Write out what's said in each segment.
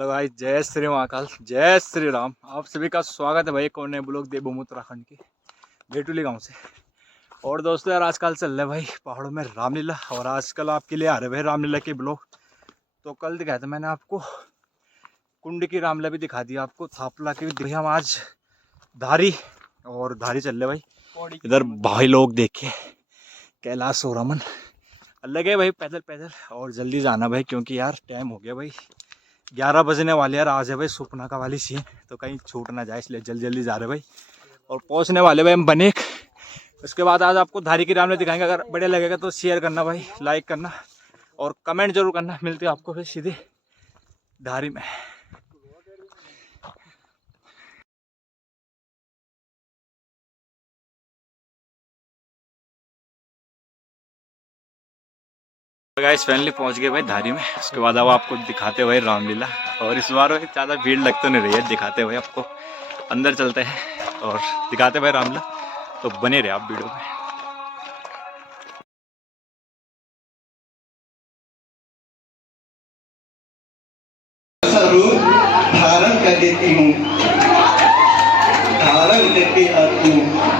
Hello भाई, जय श्री महाकाल, जय श्री राम। आप सभी का स्वागत है भाई एक और नए ब्लॉग देवभूमि उत्तराखंड के बेटुली गांव से। और दोस्तों यार, आजकल चल रहे भाई पहाड़ों में रामलीला, और आजकल आपके लिए आ रहे भाई रामलीला के ब्लॉग। तो कल दिखाया था मैंने आपको कुंड की रामलीला, भी दिखा दिया आपको थापला की भी दिखाई। हम आज धारी और धारी चल रहे भाई। इधर भाई लोग देखे कैलाश और रमन अलग है भाई, पैदल पैदल। और जल्दी जाना भाई क्योंकि यार टाइम हो गया भाई, 11 बजने वाले यार। आज है भाई सुपना का वाली सीन, तो कहीं छूट ना जाए, इसलिए जल्दी जल्दी जा रहे भाई। और पहुंचने वाले भाई हम बनेक। उसके बाद आज आपको धारी की रामलीला दिखाएंगे। अगर बढ़िया लगेगा तो शेयर करना भाई, लाइक करना और कमेंट जरूर करना। मिलते हैं आपको फिर सीधे धारी में। गाइस फाइनली पहुंच गए भाई धारी में। उसके बाद अब आपको दिखाते हुए रामलीला। और इस बार ज़्यादा भीड़ लग तो नहीं रही है, दिखाते हुए आपको। अंदर चलते हैं और दिखाते हुए रामलीला, तो बने रहे आप वीडियो में। स्वरूप धारण कर देती हूँ, धारण करके आती हूँ।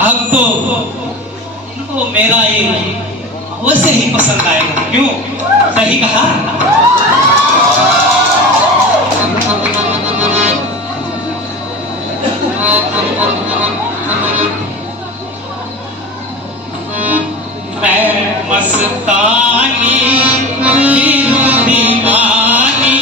अब तो इनको मेरा ये अवश्य ही पसंद आएगा। क्यों? सही कहा। मैं मस्तानी दीवानी,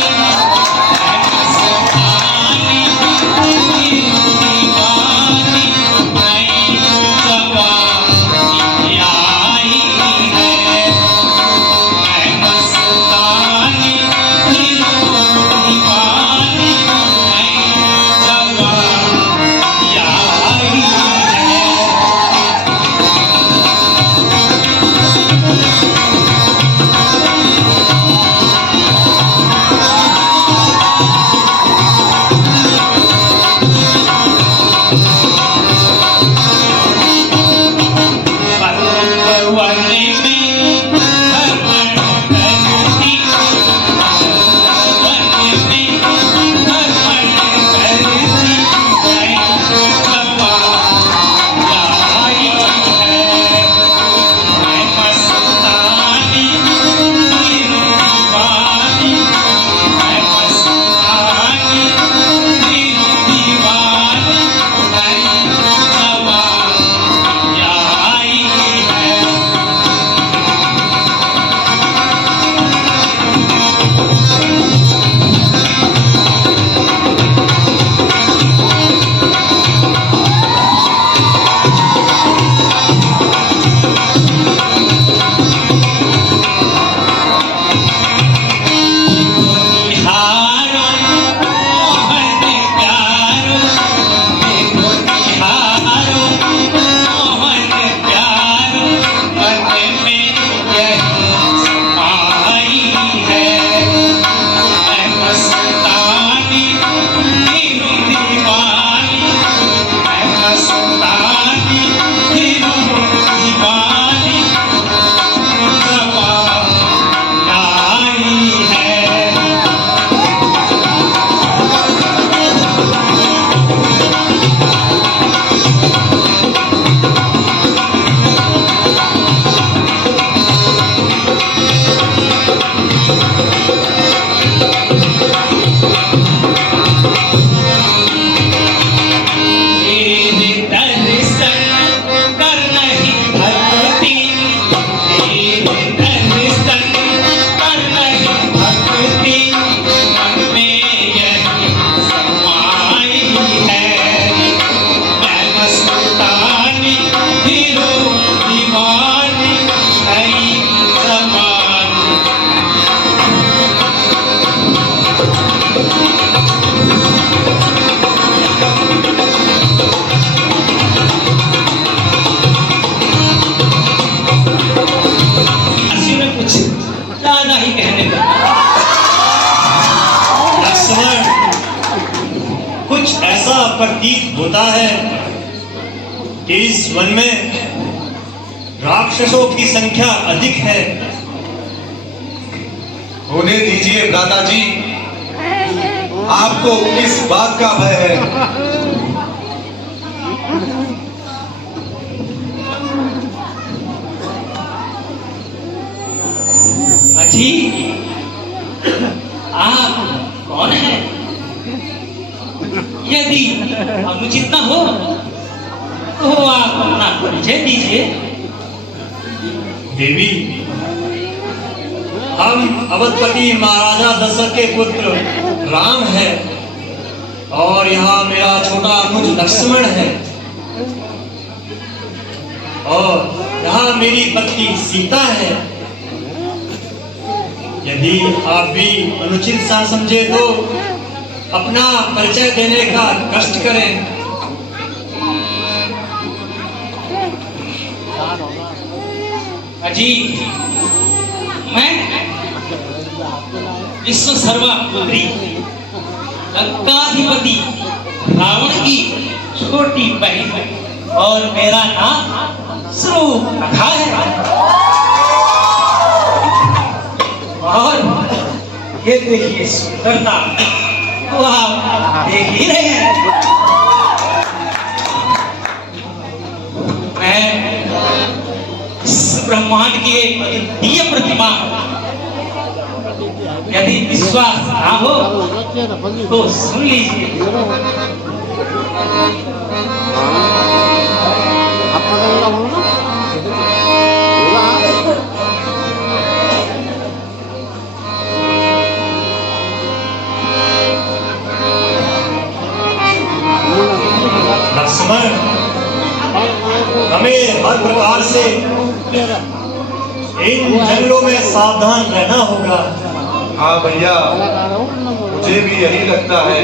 प्रतीत होता है कि इस वन में राक्षसों की संख्या अधिक है। होने दीजिए भ्राता जी, आपको किस बात का भय है? अजी, आप कौन है? यदि अनुचित न हो तो आप अपना परिचय दीजिए। देवी, हम अवधपति महाराजा दशरथ के पुत्र राम है और यहाँ मेरा छोटा अनुज लक्ष्मण है और यहाँ मेरी पत्नी सीता है। यदि आप भी अनुचित सा समझे तो अपना परिचय देने का कष्ट करें। अजी, मैं विश्व सर्वापुत्री लंकाधिपति रावण की छोटी बहन और मेरा नाम सुरखा है। और ये देखिए सुंदरता तो आप देख ही रहे हैं। मैं इस ब्रह्मांड की एक अद्वितीय प्रतिमा, यदि विश्वास ना हो तो सुन लीजिए। लक्ष्मण, हमें हर प्रकार से इन जंगलों में सावधान रहना होगा। हाँ भैया, मुझे भी यही लगता है।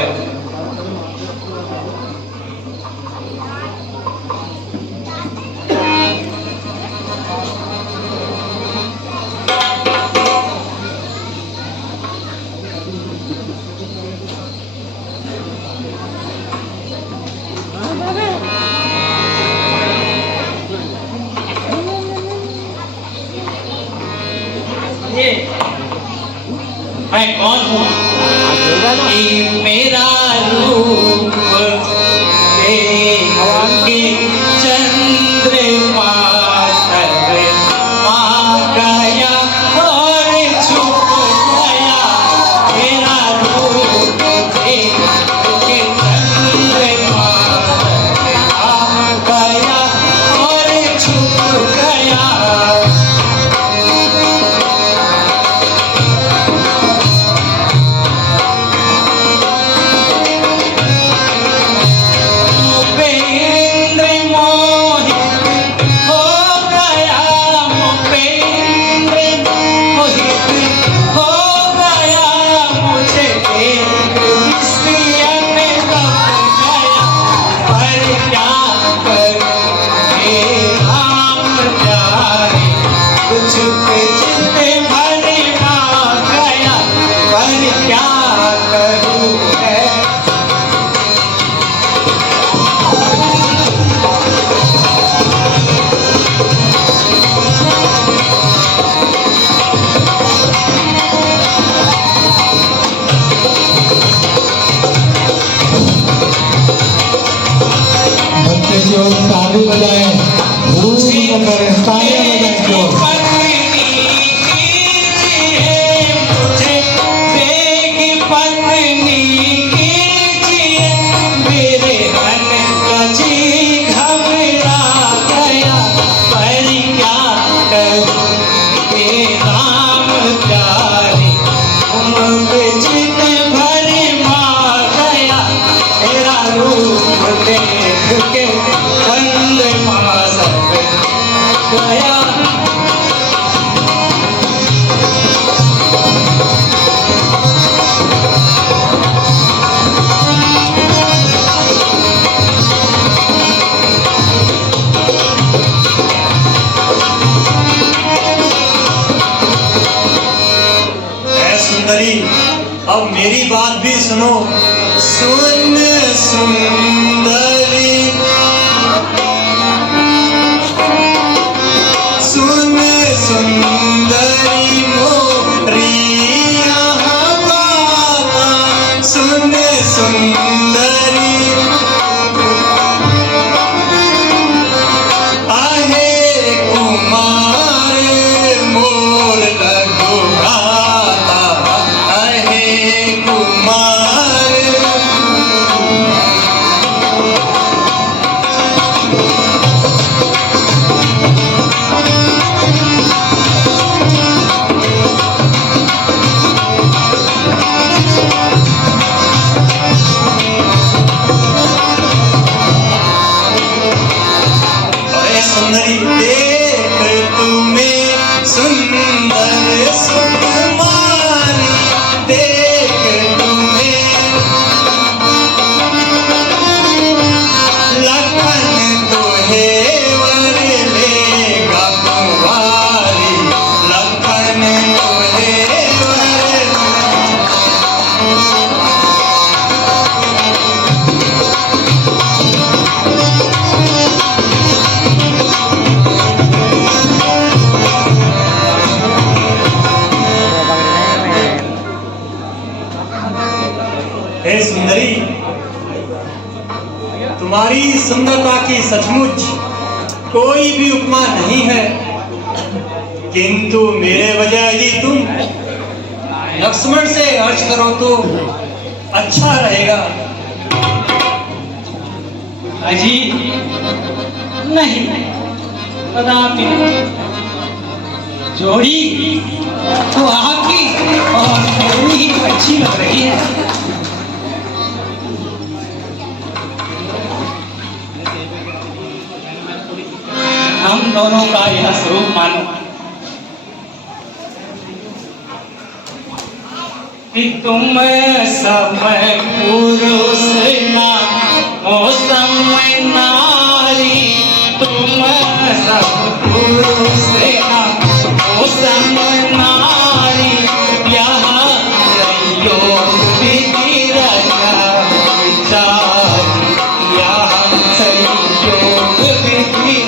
ये मैं कौन हूँ? कि मेरा रूप देखे चंद्रमा आ गया और छुप गया। मेरा रूप देखे चंद्रमा आ गया और छुप गया। ताली बजाए, धूम करें, तालियां बजाएं। अब मेरी बात भी सुनो। सुन सुंदरी सुन सुंदरी मोरी यहाँ बाबा सुन सुंदरी आहे कुमार मोर रघुराता आहे कुमार अरे सुंदरी देख तुम्हें सुंदर सुकुमारी देख तुम्हें लखन तुहे वर लेगा कुंवारी लखन तुहे वर हे सुंदरी तुम्हारी सुंदरता की सचमुच कोई भी उपमा नहीं है, किंतु मेरे वजह यदि तुम लक्ष्मण से अर्ज करो तो अच्छा रहेगा। अजी नहीं, कदापि नहीं। जोड़ी तो आपकी और मेरी ही अच्छी लग रही है। हम दोनों का यह स्वरूप मानो कि तुम सब पुरुष ना हो समय नारी तुम सब पुरुष ना हो समय नारी यह संयोग विधि रचा विचारी यह संयोग विधि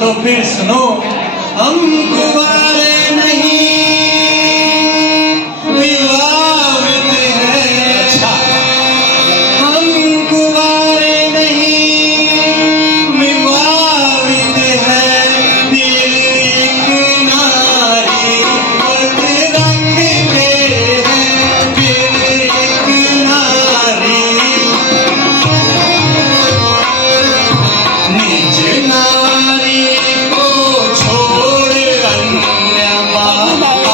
तो फिर सुनो हम कुंवारे नहीं विवाहित हैं हम कुंवारे नहीं विवाहित हैं दिल एक नारी रंग के हैं दिल एक नारी निज नारी को छोड़ अन्य बाबा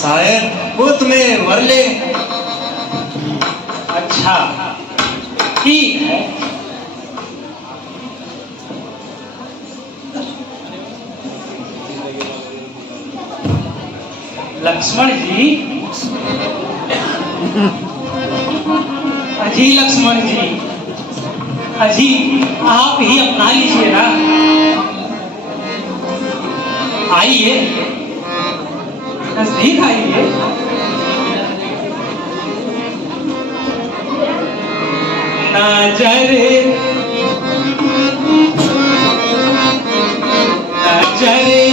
शायद वो तुम्हें वर ले। अच्छा ठीक है। लक्ष्मण जी, अजी लक्ष्मण जी, अजी आप ही अपना लीजिए ना। आइए, नजदीक आइए। नजर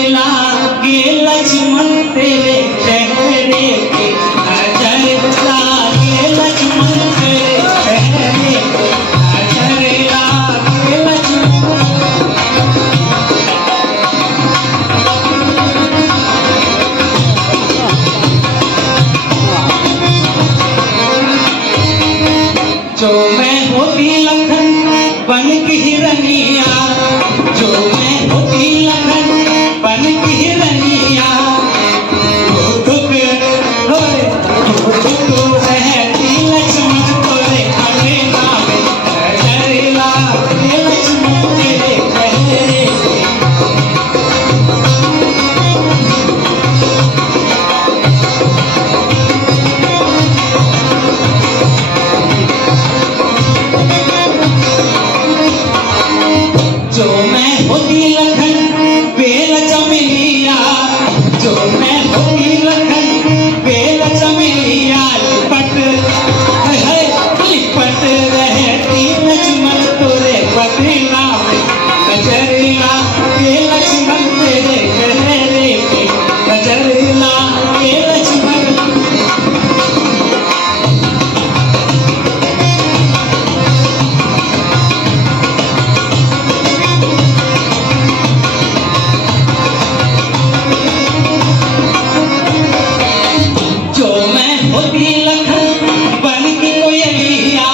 लागे लक्ष्मण तेरे चेहरे पे, नजर लागे लक्ष्मण तेरे चेहरे पे, नजर लागे लक्ष्मण। जो मैं होती लखन बन की हिरनिया, जो मैं होती लखन बन की हिरनिया, रहती लक्ष्मण तोरे अकेला में, नजर लागे लक्ष्मण तेरे चेहरे पे। जो मैं होती लखन बेल चमेलिया, जो मैं होती लखन बेल चमेलिया, लिपट है लिपट रहती लक्ष्मण तोरे बदला में, नजर लागे लक्ष्मण तेरे चेहरे पे, नजर लागे लक्ष्मण। जो मैं होती लखन बन की कोयलिया,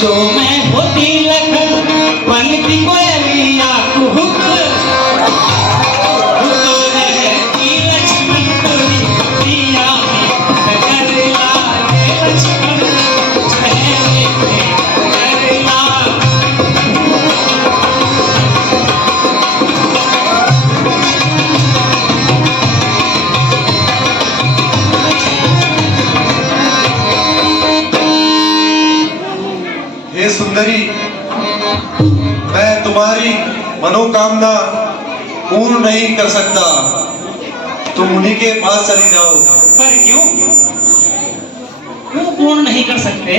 जो मैं होती लखन बन की कोयलिया, कुहुक रहती लक्ष्मण तोरी दिया में, नजर लागे लक्ष्मण चेहरे पे, नजर लागे। हे सुंदरी, मैं तुम्हारी मनोकामना पूर्ण नहीं कर सकता। तुम उन्हीं के पास चली जाओ। पर क्यों क्यों पूर्ण नहीं कर सकते?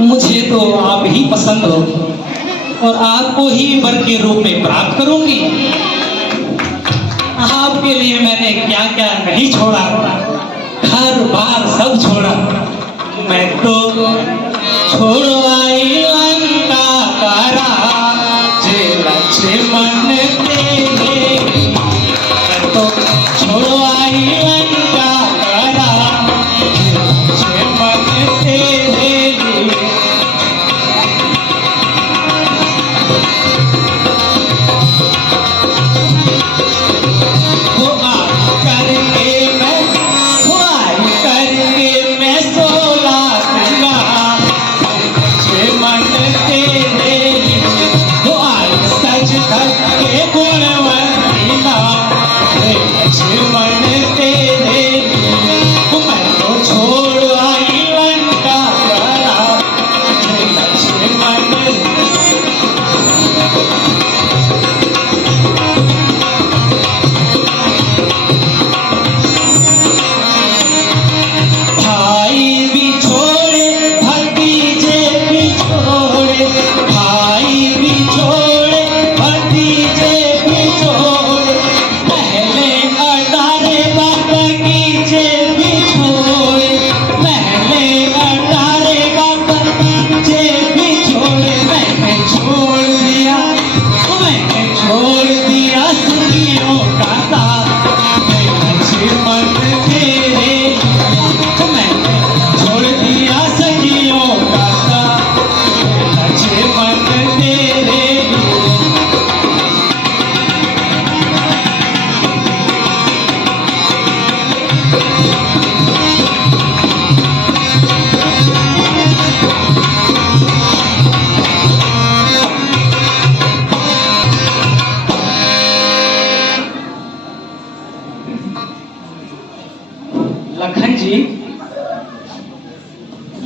मुझे तो आप ही पसंद हो और आपको ही वर के रूप में प्राप्त करूंगी। आपके लिए मैंने क्या क्या नहीं छोड़ा, घर बार सब छोड़ा। मैं तो छोड़वाई लंका का राज्य लक्ष्मण तेरे, मैं तो छोड़वाई लंका का राज्य लक्ष्मण तेरे लिए। वो आ करके मैं करके मैं सोला दूंगा,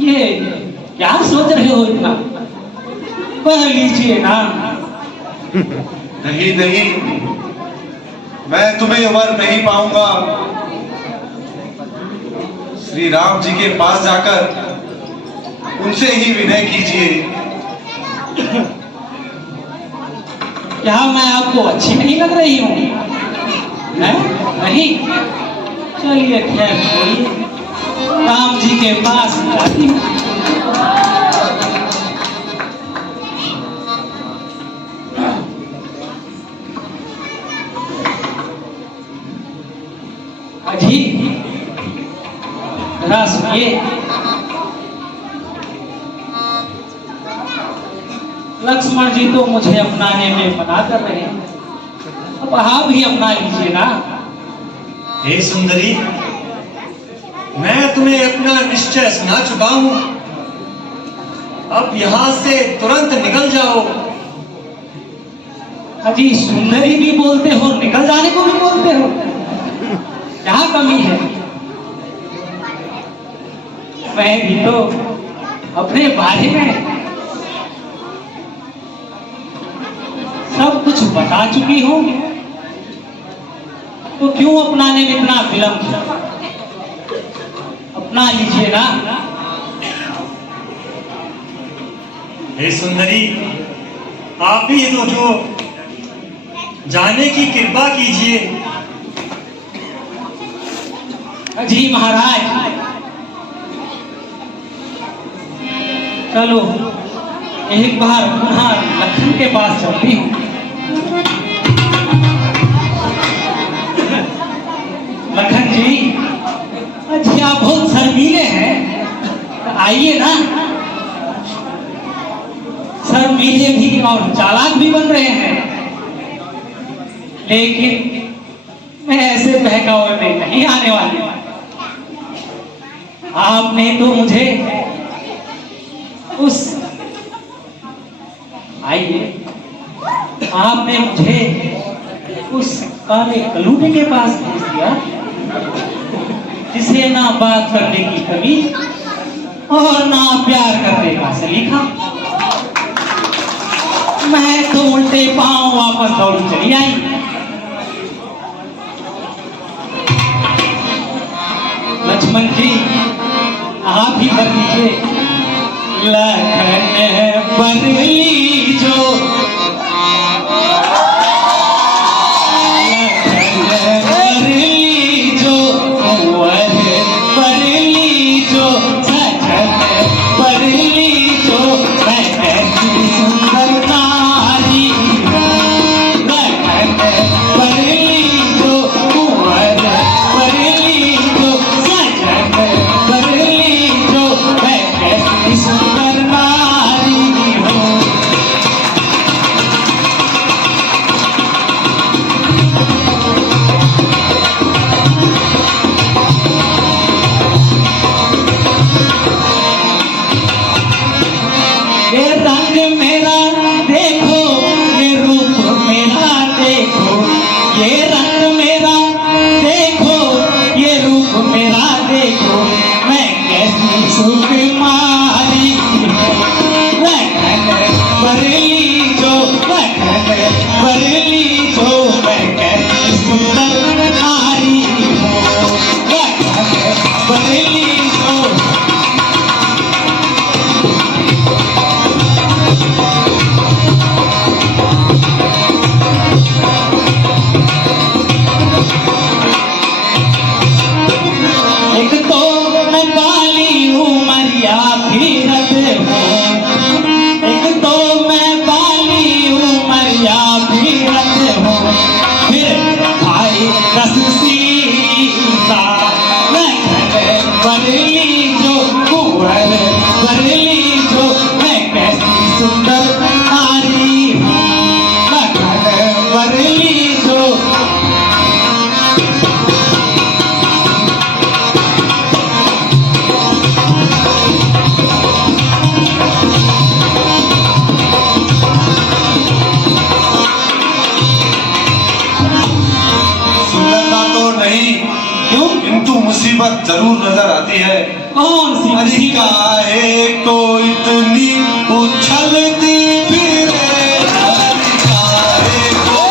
ये क्या सोच रहे हो इतना? कह लीजिए ना। नहीं नहीं, मैं तुम्हें वर नहीं पाऊंगा। श्री राम जी के पास जाकर उनसे ही विनय कीजिए। क्या मैं आपको अच्छी नहीं लग रही हूँ? नहीं, चलिए खैर छोड़िए, राम जी के पास जाती हूँ। अजी जरा सुनिए, लक्ष्मण जी तो मुझे अपनाने में मना कर रहे हैं, अब आप भी अपना लीजिए ना। हे सुंदरी, मैं तुम्हें अपना निश्चय सुना चुका हूं, अब यहां से तुरंत निकल जाओ। अजी सुंदरी भी बोलते हो, निकल जाने को भी बोलते हो, क्या कमी है? मैं भी तो अपने बारे में सब कुछ बता चुकी हूँ, तो क्यों अपनाने में इतना विलंब? अपना लीजिए ना। हे सुंदरी, आप ही तो जो जाने की कृपा कीजिए। जी महाराज, चलो एक बार पुनः लखन के पास चलती हूँ। लखन जी, अच्छा आप बहुत शर्मीले हैं, आइए ना। शर्मीले भी और चालाक भी बन रहे हैं, लेकिन मैं ऐसे बहकावे में नहीं आने वाली। आपने तो मुझे आपने मुझे उस काले कलूटे के पास भेज दिया, जिसे ना बात करने की कमी और ना प्यार करने का सलीका। मैं तो उल्टे पांव वापस दौड़ी चली आई। लक्ष्मण जी, आप ही कर दीजिए। लखन पर लीजो, लखन पर लीजो, कुंवर पर लीजो, सखन पर लीजो, मैं ऐसी सुंदर नारी हूँ। लखन पर लीजो, कुंवर पर लीजो, सखन पर लीजो, मैं ऐसी सुंदर नारी हूँ। ये रंग मेरा देखो, ये रूप मेरा देखो, ये रंग मेरा देखो, ये रूप मेरा देखो, मैं कैसी सुकुमारी हूँ। लखन पर लीजो, लखन पर लीजो, मैं कैसी सुंदर नारी हूँ। लखन पर लीजो। एक तो मैं बाली उमरिया फिरत हूँ, एक तो मैं बाली उमरिया फिरत हूँ, फिर भाई रस सीता। लखन पर लीजो, कुंवर पर लीजो, मैं कैसी सुंदर नारी हूँ। लखन पर लीजो। सुंदरता तो नहीं, क्यों? किंतु मुसीबत जरूर नजर आती है। ओ कौन सी अरे मुसीबत काहे को इतनी उछलती फिरे, अरे काहे को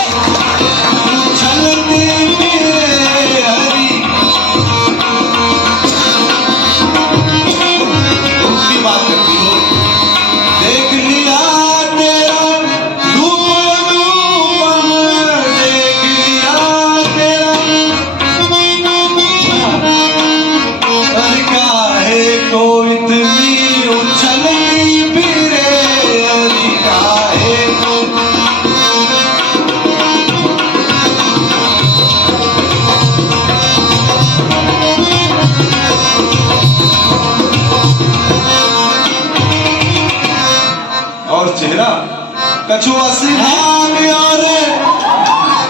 उछलती फिरे, हरी उसकी बात करती हो। देख लिया तेरा रूप अनुपम, देख लिया तेरा, अरे काहे को इतनी उछलती फिरे, अरे काहे को। और चेहरा कछुआ से भाग और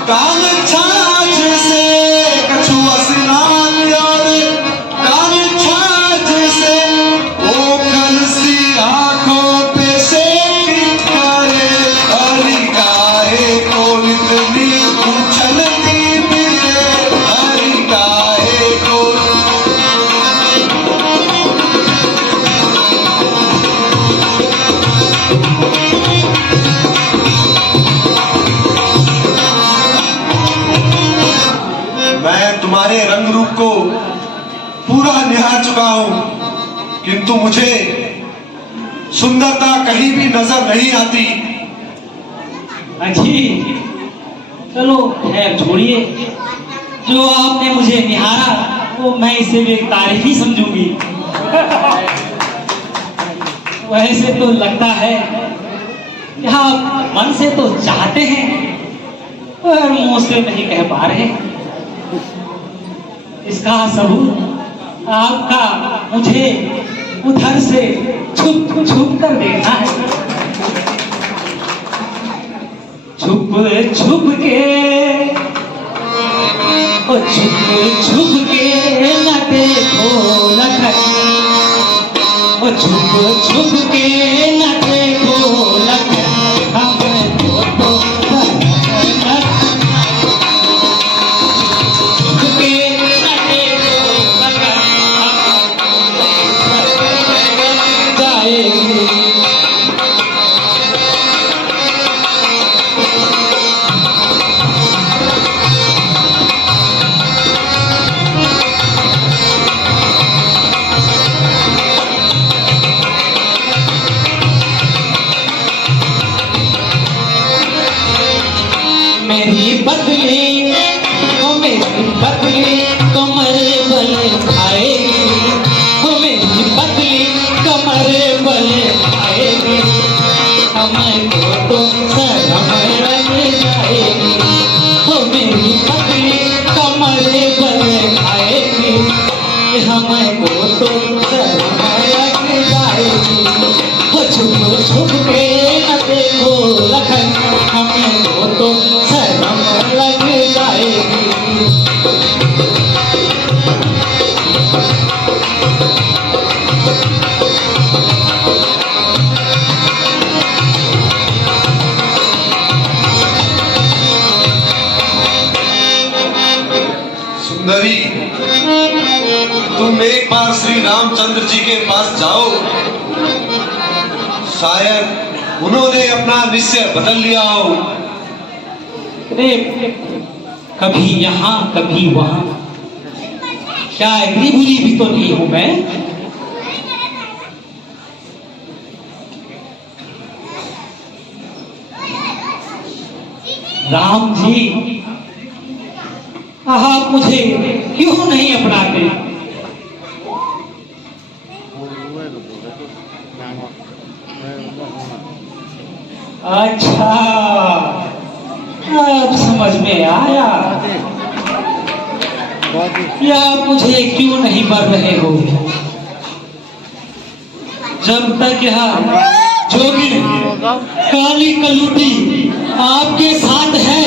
कान छाछ से, कछुआ से नाग और कान छाछ से, ओ खलसी आंखों पे से टिकारे, अरे काहे को इतनी उछलती फिरे, अरे काहे को। मैं तुम्हारे रंग रूप को पूरा निहार चुका हूं, किंतु मुझे सुंदरता कहीं भी नजर नहीं आती। अजी चलो खैर छोड़िए, जो आपने मुझे निहारा वो मैं इसे भी एक तारीफ ही समझूंगी। वैसे तो लगता है कि आप मन से तो चाहते हैं पर मुंह से नहीं कह पा रहे। इसका सबूत आपका मुझे उधर से छुप छुप कर देखना है। छुप छुप के, ओ छुप छुप के न देखो लखन, ओ छुप छुप के न देखो लखन, हमको तो मेरी बदली, ओ मेरी बदली कमर बल आएगी, ओ मेरी बदली कमर बल आएगी, हमको तो शर्म लग जाएगी, ओ मेरी बदली कमर बल आएगी, हमको तो शर्म लग जाएगी, ओ छुप छुप के न देखो लखन, हमको तो शर्म लग जाएगी। सुंदरी, तुम एक बार श्री रामचंद्र जी के पास जाओ, शायद उन्होंने अपना निश्चय बदल लिया हो। अरे कभी यहाँ कभी वहां, क्या एग्री बुरी भी तो नहीं हूं मैं। राम जी आप मुझे क्यों नहीं अपनाते? अच्छा अब समझ में आया कि आप मुझे क्यों नहीं मर रहे हो। जब तक यहाँ जोगिन काली कलूटी आपके साथ है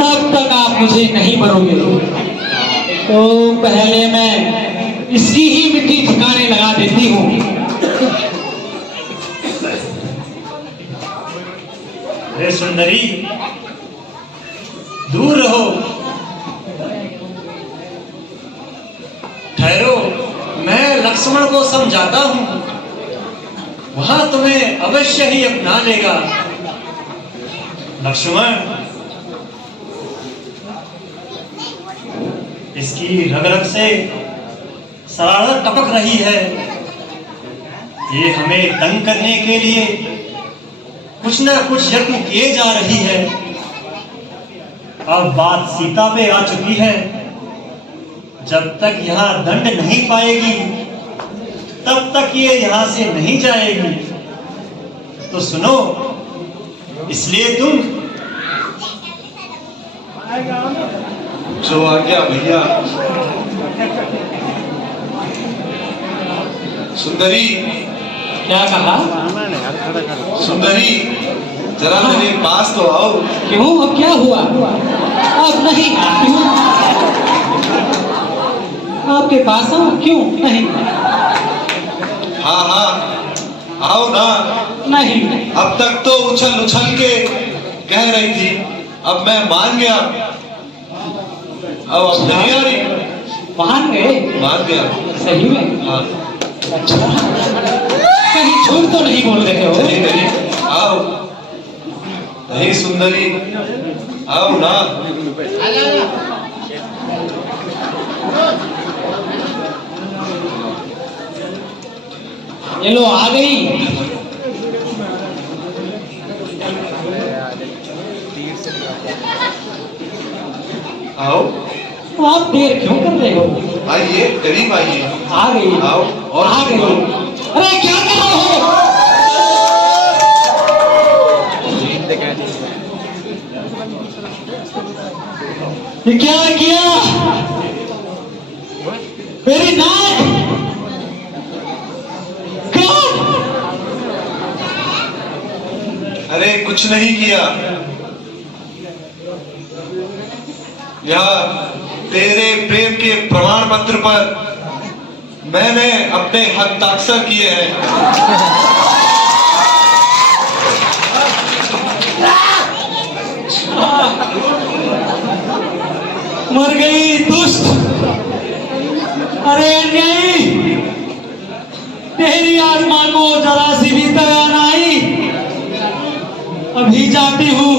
तब तक आप मुझे नहीं मरोगे। तो पहले मैं इसकी ही मिट्टी ठिकाने लगा देती हूँ। अरे सुंदरी दूर रहो, ठहरो, मैं लक्ष्मण लक्ष्मण को समझाता हूं, वहां तुम्हें अवश्य ही अपना लेगा। लक्ष्मण, इसकी रग रग से शरारत टपक रही है। ये हमें तंग करने के लिए कुछ न कुछ यत्न किए जा रही है। अब बात सीता पे आ चुकी है। जब तक यहाँ दंड नहीं पाएगी तब तक ये यहाँ से नहीं जाएगी। तो सुनो, इसलिए तुम जो आज्ञा भैया। सुंदरी, क्या कहा? सुंदरी, जरा मेरे पास तो आओ। क्यों, अब क्या हुआ? अब नहीं आती हूँ। आपके पास हूँ, क्यों नहीं? हाँ हाँ, आओ ना। नहीं। अब तक तो उछल उछल के कह रही थी, अब मैं मान गया। अब नहीं आ रही। मान गए? मान गया। सही में? हाँ। अच्छा, कहीं झूठ तो नहीं बोल रहे हो? नहीं नहीं, आओ। नहीं सुंदरी, आओ ना। ये लो, आ गई। आओ। तो आप देर क्यों कर रहे हो? आइए, करीब आइए। आ गई। आओ। और आ गई। अरे क्या कर रहे हो? ये क्या किया? मेरी नाक, कान। अरे कुछ नहीं किया। यह तेरे प्रेम के प्रमाण पत्र पर मैंने अपने हस्ताक्षर किए हैं। मर गई दुष्ट। अरे नहीं, तेरी आत्मा को जरा सी भी दया नहीं। अभी जाती हूँ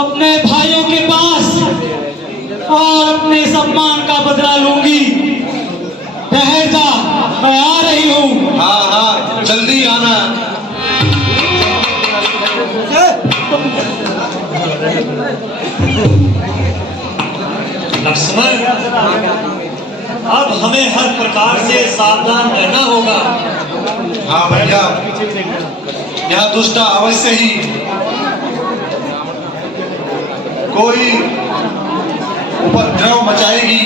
अपने भाइयों के पास और अपने सम्मान का बदला लूंगी। ठहर जा, मैं आ रही हूँ। हाँ हाँ, जल्दी आना। लक्ष्मण, अब हमें हर प्रकार से सावधान रहना होगा। हाँ भैया, यह दुष्टा अवश्य ही कोई उपद्रव मचाएगी।